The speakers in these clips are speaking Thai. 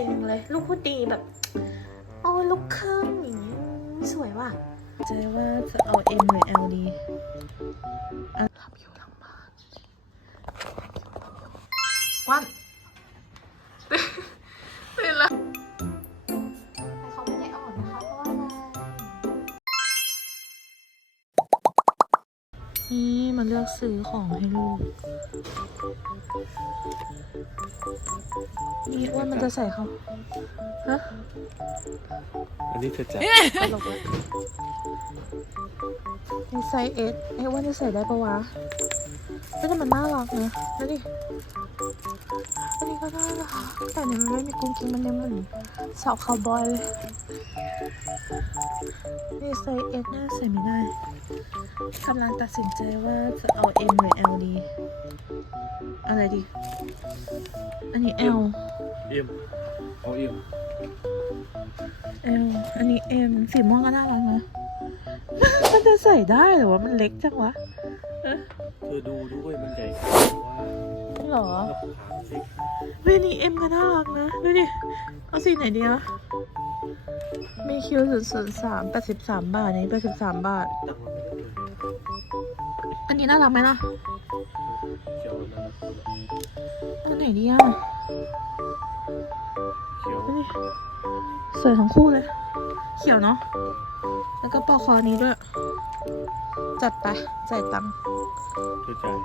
ริงเลย ลูกพูดดีแบบโอ้ลูกครึ่งอย่างนี้สวยว่ะใจว่าจะเอา M หรือ L ดีอันหลับอยู่หลังบ้านวันตื่นแล้วเขาไม่ได้อ่อนนะคะ เพราะว่าอะไรนี่มาเลือกซื้อของให้ลูก นี่อ้ว่ามันจะใส่เขาฮะอันนี้เธอจะตลกเลยในไซส์เอสไอ้อ้ว่าจะใส่ได้ปะวะไม่แต่มันน่ารักนะดูดิอันนี้ก็น่ารักแต่เนี่ยมันไม่มีกุ้งกิ้งมันเนี่ยเหมือนสาวคาวบอยเลยนี่ไซส์เอสน่าใส่ไม่ได้กำลังตัดสินใจว่าจะเอา M หรือ L ดีอะไรดี อันนี้ L เอ็มเอาเอ็ม L อันนี้ M สีม่วงก็น่ารักนะ มันจะใส่ได้เหรอวะมันเล็กจังวะเธอดูด้วยมันใหญ่กว่าว่าหรอแล้วขาเล็กเวยนี่ M ก็น่ารักนะ ดูดิ เอาสีไหนดีอะมีคิวศูนย์ศูนย์สามแปดสิบสามบาทนี้แปดสิบสามบาทตั้งมาไม่ได้เลยอันนี้น่ารักไหมล่ะเขียวนะ อันไหนดีอะเขียวดูดิสวยทั้งคู่เลย เขียวเนาะ แล้วก็ปอกคอนี้ด้วย จัดไปจ่ายตังค์เธอจ่าย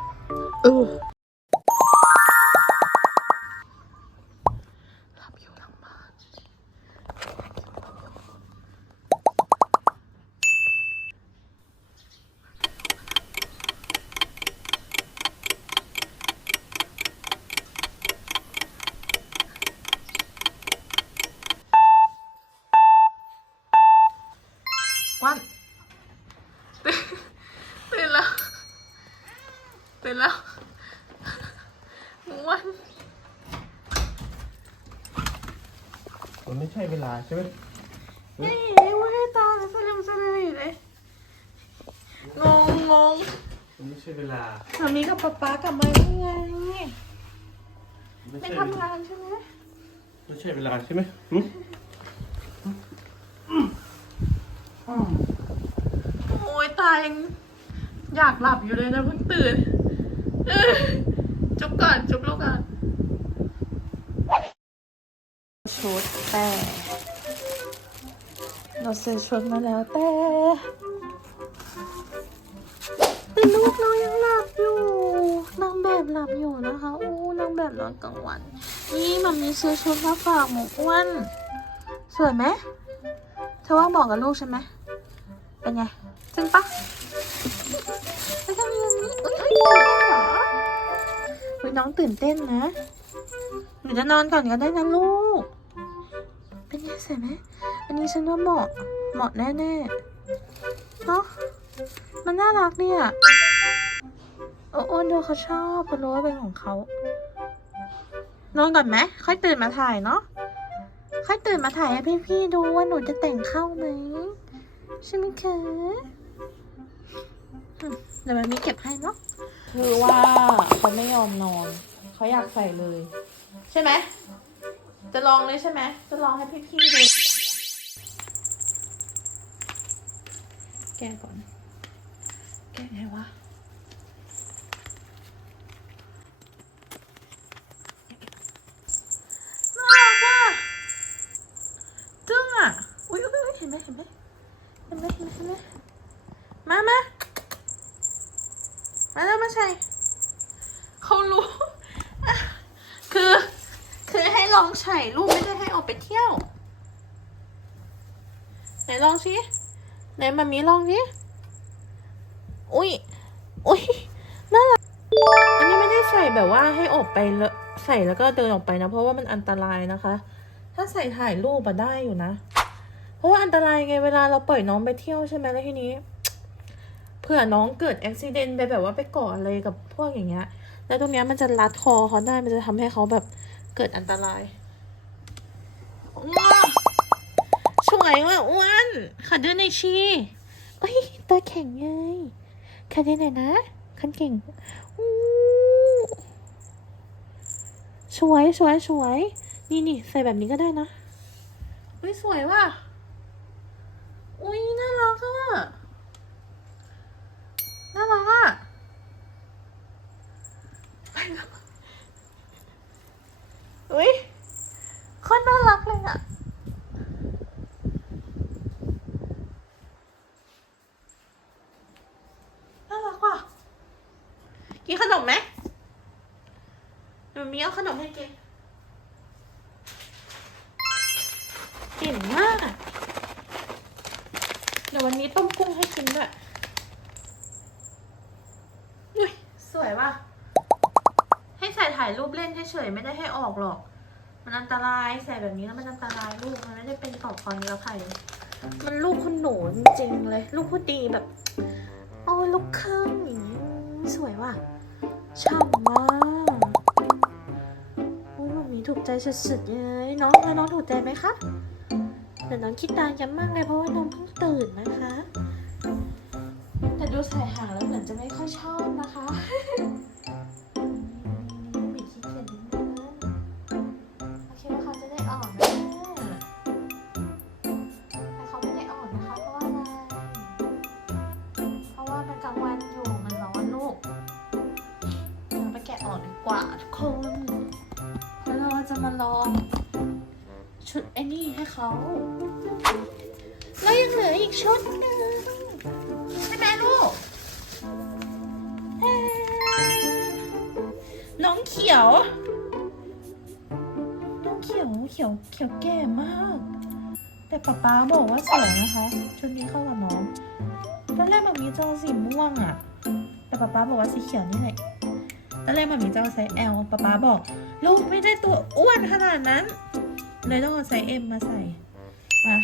เออหลับอยู่หลังบ้าน วันตื่นตื่นแล้วตื่นแล้ววันมันไม่ใช่เวลาใช่ไหมนี่เว้ยตาเลยสลิมสลิมเลยงงงงมันไม่ใช่เวลาสามีกับป๊าป๊ากลับมาได้ไงไม่ไม่ใช่ทำงานใช่ไหมไม่ใช่เวลาใช่ไหมหึ โอ้ยตายยังอยากหลับอยู่เลยนะเพิ่งตื่น จุบก่อนจุบลูกก่อนชุดแต่เราซื้อชุดมาแล้วแต่แต่ลูกเรายังหลับอยู่นางแบบหลับอยู่นะคะอู้นางแบบนอนกลางวัน นี่มันมีซื้อชุดมาฝากหมูอ้วนสวยไหมเธอว่าเหมาะกับลูกใช่ไหม เป็นไงจริงปะแล้วก็มีอันนี้อุ้ยอุ้ยตื่นเต้นเหรออุ้ยน้องตื่นเต้นนะหนูจะนอนก่อนก็ได้นะลูก เป็นไงสวยไหมอันนี้ฉันว่าเหมาะ เหมาะแน่ๆเนาะมันน่ารักเนี่ยโอ้โอ้ดูเขาชอบเขารู้ว่าเป็นของเขา นอนก่อนไหม ค่อยตื่นมาถ่ายเนาะ ค่อยตื่นมาถ่ายให้พี่ๆดูว่าหนูจะแต่งเข้าไหม ใช่ไหมคะอืมเดี๋ยวมันมีเก็บให้เนาะคือว่าเขาไม่ยอมนอน เขาอยากใส่เลย ใช่ไหม จะลองเลยใช่ไหม จะลองให้พี่ๆดู แก้ก่อน แก้ไงวะ มามามาแล้วมาใส่เขารู้ คือ คือให้ลองใส่ลูกไม่ได้ให้ออกไปเที่ยว ไหนลองสิไหนมามีลองสิอุ้ยอุ้ยน่ารักอันนี้ไม่ได้ใส่แบบว่าให้ออกไปแล้วใส่แล้วก็เดินออกไปนะ เพราะว่ามันอันตรายนะคะ ถ้าใส่ถ่ายรูปอะได้อยู่นะ เพราะว่าอันตรายไงเวลาเราปล่อยน้องไปเที่ยวใช่ไหมแล้วทีนี้ เผื่อน้องเกิดอุบิเหตุไปแบบว่าไปเกาะอะไรกับพวกอย่างเงี้ย แล้วตรงเนี้ยมันจะรัดคอเขาได้ มันจะทำให้เขาแบบเกิดอันตรายว้าวสวยว่ะอ้วนขอดูหน่อยชีเอ้ยตัวแข็งไงขอดูหน่อยนะคันเก่งสวยสวยสวย นี่นี่ใส่แบบนี้ก็ได้นะเฮ้ยสวยว่ะ อุ้ยน่ารักอะ น่ารักอะไปแล้วอุ้ยคนน่ารักเลยอะน่ารักว่ะกินขนมไหมมีเอาขนมให้กินเก่งมาก เดี๋ยววันนี้ต้มกุ้งให้กินด้วยสวยว่ะ ให้ใส่ ถ่ายรูปเล่นเฉยๆไม่ได้ให้ออกหรอก มันอันตรายใส่แบบนี้แล้วมันอันตรายลูกมันไม่ได้เป็นต่อคอนิรภัยมันลูกคุณหนูจริงๆเลย ลูกผู้ดีแบบ โอ้ลูกครึ่งอย่างนี้สวยว่ะฉ่ำมากโอ้ยมันมีถูกใจสุดๆเลยน้องแล้วน้องถูกใจไหมคะแต่น้องคิดตามย้ำมากเลยเพราะว่าน้องเพิ่งตื่นนะคะ แต่ดูใส่หางแล้วเหมือนจะไม่ค่อยชอบนะคะ ว่ามันกลางวันอยู่มันร้อนลูกเราไปแกะออกดีกว่าทุกคนแล้วเราจะมาลองชุดไอ้นี่ให้เขาแล้วยังเหลืออีกชุดหนึ่งใช่ไหมลูก น้องเขียว น้องเขียวเขียวเขียวแก่มาก แต่ป๊าป๊าบอกว่าสวยนะคะ ชุดนี้เข้ากับ มันมีเจ้าสีม่วงอะแต่ป๊าป๊าบอกว่าสีเขียวนี่แหละตอนแรกมันมีเจ้าไซส์ L ป๊าป๊าบอกลูกไม่ได้ตัวอ้วนขนาดนั้น เลยต้องเอาไซส์ M มาใส่มา